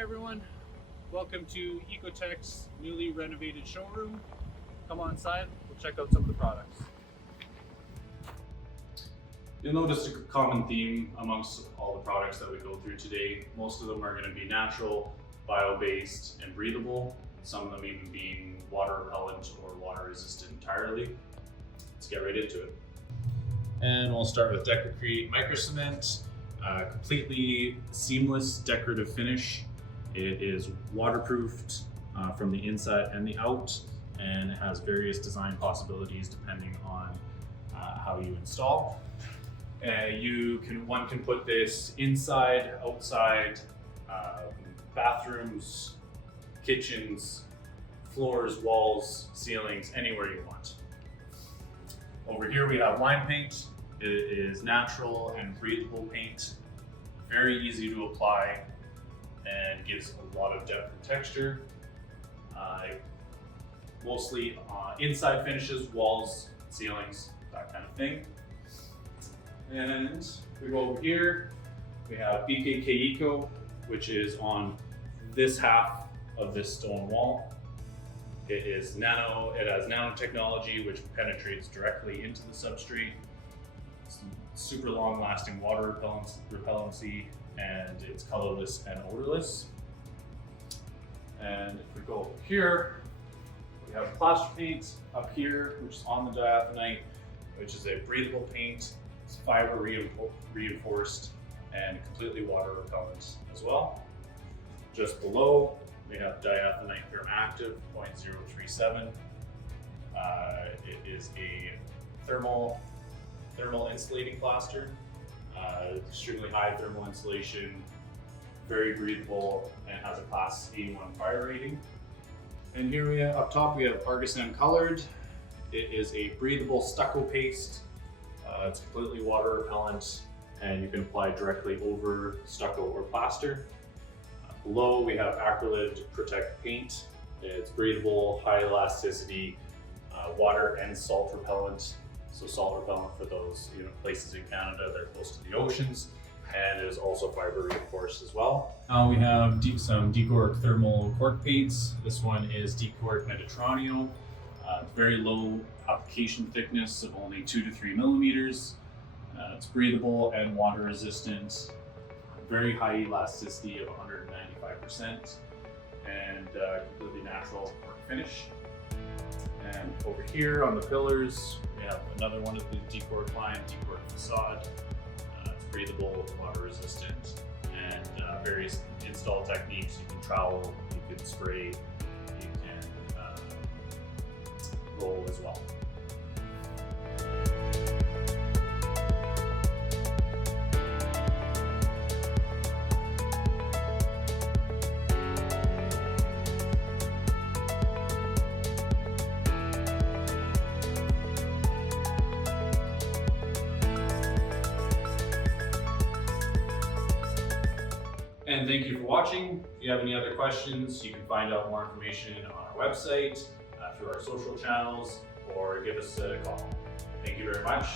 Hi everyone, welcome to Ecotech's newly renovated showroom. Come on inside, we'll check out some of the products. You'll notice a common theme amongst all the products that we go through today. Most of them are going to be natural, bio-based, and breathable. Some of them even being water repellent or water resistant entirely. Let's get right into it. And we'll start with Decorkrete Microcement. Completely seamless decorative finish. It is waterproofed from the inside and the out, and it has various design possibilities depending on how you install. One can put this inside, outside, bathrooms, kitchens, floors, walls, ceilings, anywhere you want. Over here we have lime paint. It is natural and breathable paint, very easy to apply, and gives a lot of depth and texture. Mostly inside finishes, walls, ceilings, that kind of thing. And we go over here, we have BKK Eco, which is on this half of this stone wall. It has nanotechnology, which penetrates directly into the substrate. It's super long lasting water repellency, and it's colorless and odorless. And if we go over here, we have plaster paint up here, which is on the Diathonite, which is a breathable paint. It's fiber reinforced and completely water repellent as well. Just below, we have Diathonite Thermactive 0.037. It is a thermal insulating plaster. Extremely high thermal insulation, very breathable, and has a class A1 fire rating. And here we have, up top we have Argacem colored. It is a breathable stucco paste. It's completely water repellent, and you can apply directly over stucco or plaster. Below we have Acrylic Protect paint. It's breathable, high elasticity, water and salt repellent. So salt repellent for those places in Canada that are close to the oceans, and it is also fiber reinforced as well. We have some Decork thermal cork paints. This one is Decork Mediterraneo. Very low application thickness of only 2 to 3 millimeters. It's breathable and water resistant. Very high elasticity of 195%, and completely natural cork finish. And over here on the pillars, we have another one of the Decork line, Decork Facade. It's breathable, water resistant, and various install techniques. You can trowel, you can spray, you can roll as well. And thank you for watching. If you have any other questions, you can find out more information on our website, through our social channels, or give us a call. Thank you very much.